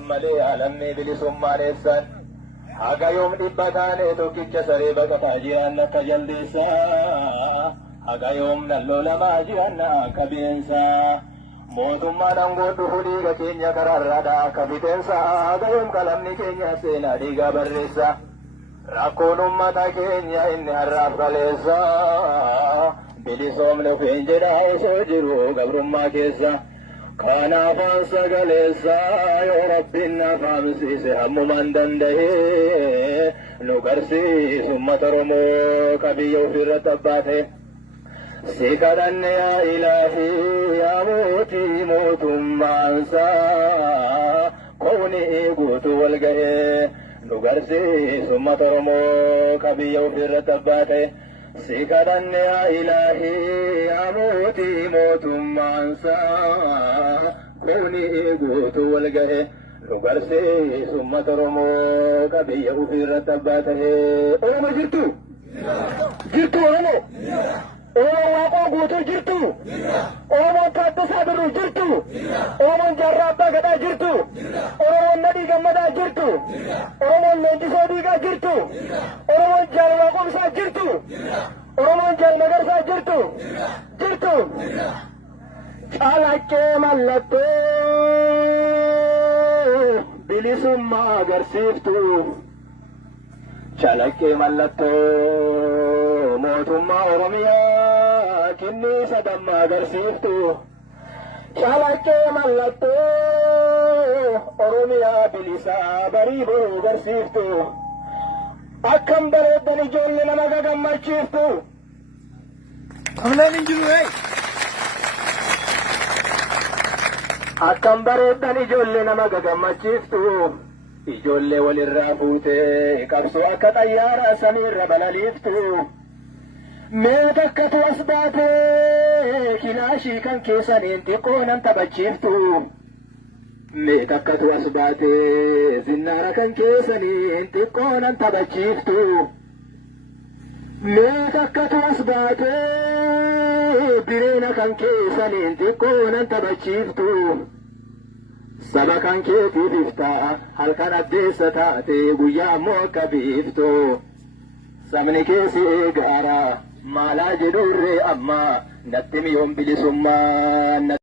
ملي عالمني بلسمان إسان haga yoom dhibba taane tokkicha saree baqataa jiran akka jaldeessaa haga yoom nalloo lamaa jiran akka bineensaa mootummaadhaan godhu dhiiga keenya karaarraadha akka fixeensaa haga yoom qalamni keenya seenaa dhiigaa barreessaa rakkoon ummata keenya inni har'aaf kaleessaa bilisoomne ofiin jedhaa osoo jiru gabrummaa keessa kanaafaan sagaleessaa yoo rabbiin na faamsiise hammumaan danda'ee nu garsiisu uummata Oromoo ka biyya ofirratti abbaate si kadhanne yaa ilaahii yaa mootii mootummaansaa kooni guutuu wal gahee nu garsiisu uummata Oromoo ka biyya ofirratti abbaate si kadhanne yaa ilaahii yaa mootii mootummaansaa kooni guutuu wal gahe nu garsiisu uummata Oromoo ka biyya ofirratti abbaate. Oromoo jirtu? Jirtu Oromoo? Oromoo Waaqoo guutuu jirtu? Oromoon Taaddasaa Birruu jirtu? Oromoon Jaarraa Abbaa Gadaa jirtu? Oromoon Nadhii Gammadaa jirtu? Oromoon Leenjisoo Diigaa jirtu? Oromoon Jaal Waaqoo Bisaa jirtu? Oromoon Jaal Magarsaa jirtu? Jirtu? Calaqqee mallattoo bilisummaa agarsiiftu. Calaqqee mallattoo mootummaa Oromiyaa kinniisa damma agarsiiftu. Calaqqee mallattoo Oromiyaa bilisaa barii boruu agarsiiftu. Akkam bareeddan ijoollee nama gagammachiiftu. Amleen hin jiru Akkam bareeddan ijoollee nama gagammachiiftu. Ijoollee walirraa fuutee qabsoo akka xayyaaraa samiirra balaliiftu. Mee takkatu as baatee kilaashii kan keessaniin xiqqoo nan taphachiiftu. Mee takkatu as baatee zinnaara kan keessaniin xiqqoo nan taphachiiftu. Mee takkatu as baatee bireena kan keessaniin xiqqoo nan taphachiiftu. Saba kan keetiif iftaa halkan addeessa taate guyyaa ammoo akka biiftu. Sabni keessi gaara maalaa jedhurree amma natti miyoon bilisummaa.